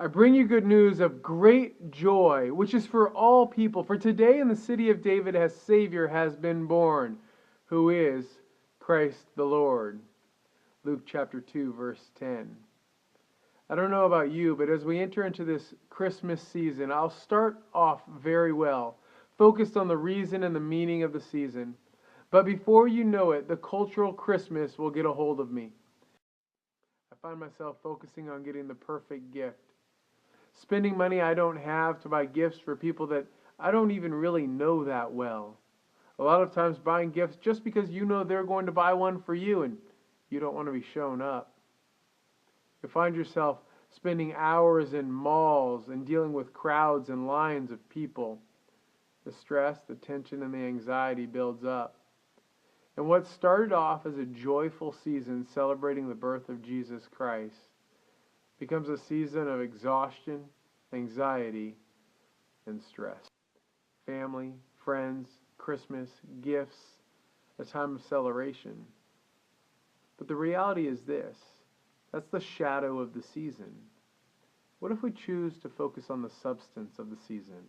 I bring you good news of great joy, which is for all people. For today in the city of David a Savior has been born, who is Christ the Lord. Luke chapter 2, verse 10. I don't know about you, but as we enter into this Christmas season, I'll start off very well, focused on the reason and the meaning of the season. But before you know it, the cultural Christmas will get a hold of me. I find myself focusing on getting the perfect gift, spending money I don't have to buy gifts for people that I don't even really know that well. A lot of times buying gifts just because you know they're going to buy one for you and you don't want to be shown up. You find yourself spending hours in malls and dealing with crowds and lines of people. The stress, the tension, and the anxiety builds up. And what started off as a joyful season celebrating the birth of Jesus Christ becomes a season of exhaustion, anxiety, and stress. Family, friends, Christmas, gifts, a time of celebration. But the reality is this. That's the shadow of the season. What if we choose to focus on the substance of the season,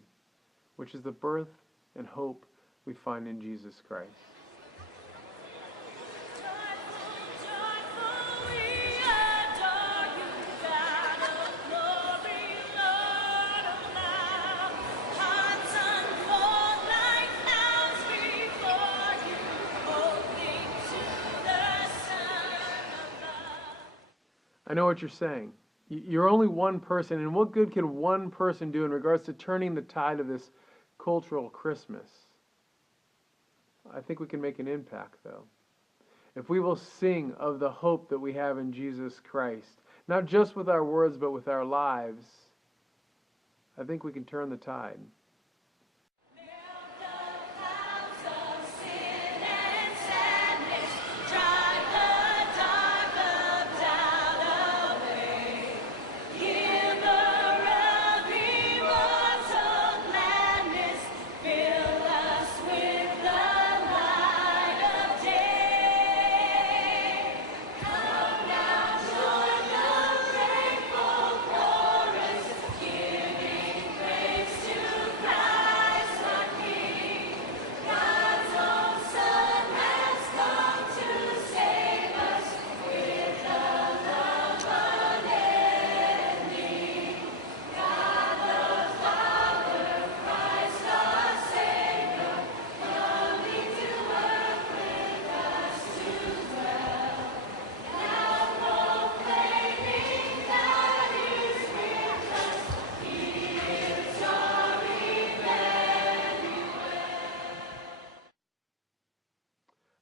which is the birth and hope we find in Jesus Christ? I know what you're saying. You're only one person, and what good can one person do in regards to turning the tide of this cultural Christmas? I think we can make an impact, though. If we will sing of the hope that we have in Jesus Christ, not just with our words, but with our lives, I think we can turn the tide.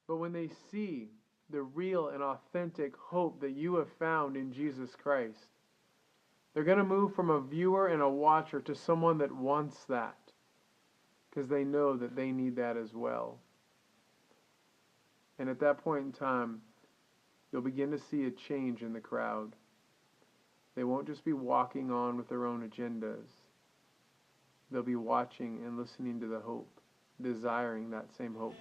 But when they see the real and authentic hope that you have found in Jesus Christ, they're going to move from a viewer and a watcher to someone that wants that, because they know that they need that as well. And at that point in time, you'll begin to see a change in the crowd. They won't just be walking on with their own agendas. They'll be watching and listening to the hope, desiring that same hope.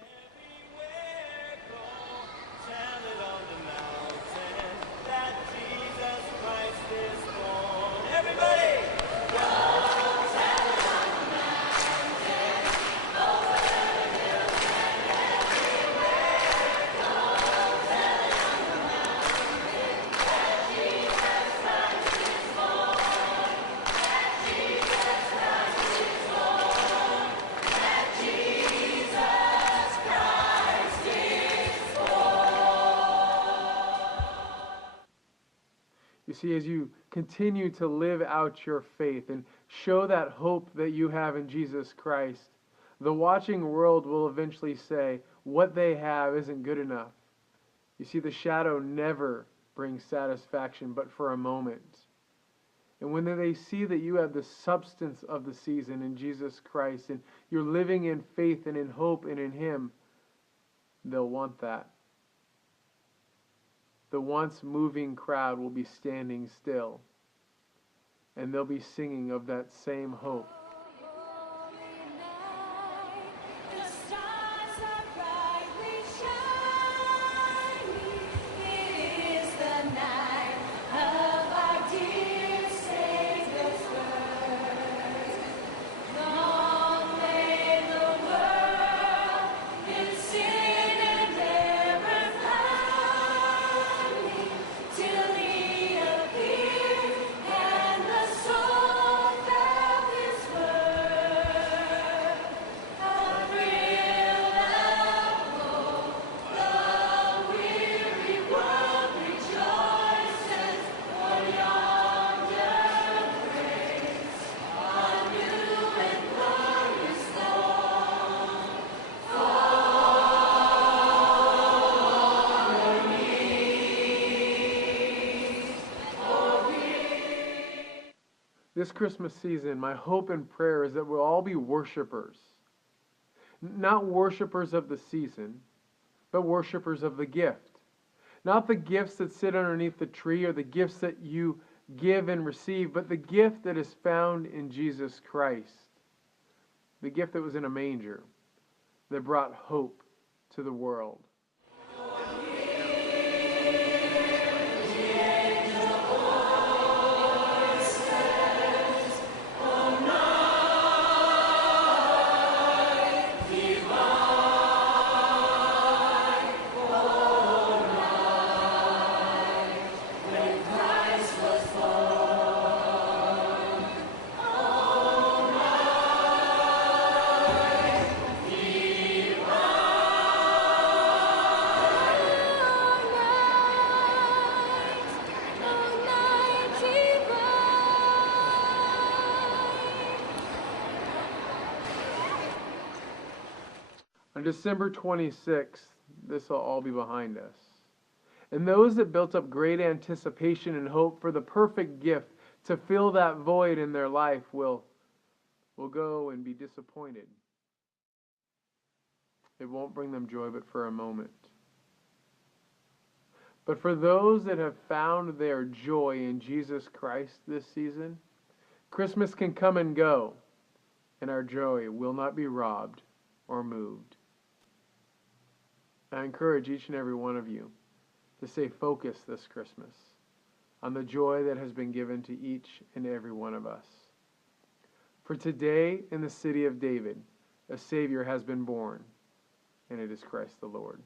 You see, as you continue to live out your faith and show that hope that you have in Jesus Christ, the watching world will eventually say what they have isn't good enough. You see, the shadow never brings satisfaction but for a moment. And when they see that you have the substance of the season in Jesus Christ and you're living in faith and in hope and in Him, they'll want that. The once moving crowd will be standing still, and they'll be singing of that same hope. It is the night of our dear Savior. This Christmas season, my hope and prayer is that we'll all be worshipers. Not worshipers of the season, but worshipers of the gift. Not the gifts that sit underneath the tree or the gifts that you give and receive, but the gift that is found in Jesus Christ. The gift that was in a manger, that brought hope to the world. On December 26th, this will all be behind us. And those that built up great anticipation and hope for the perfect gift to fill that void in their life will go and be disappointed. It won't bring them joy but for a moment. But for those that have found their joy in Jesus Christ this season, Christmas can come and go, and our joy will not be robbed or moved. I encourage each and every one of you to stay focused this Christmas on the joy that has been given to each and every one of us. For today in the city of David, a Savior has been born, and it is Christ the Lord.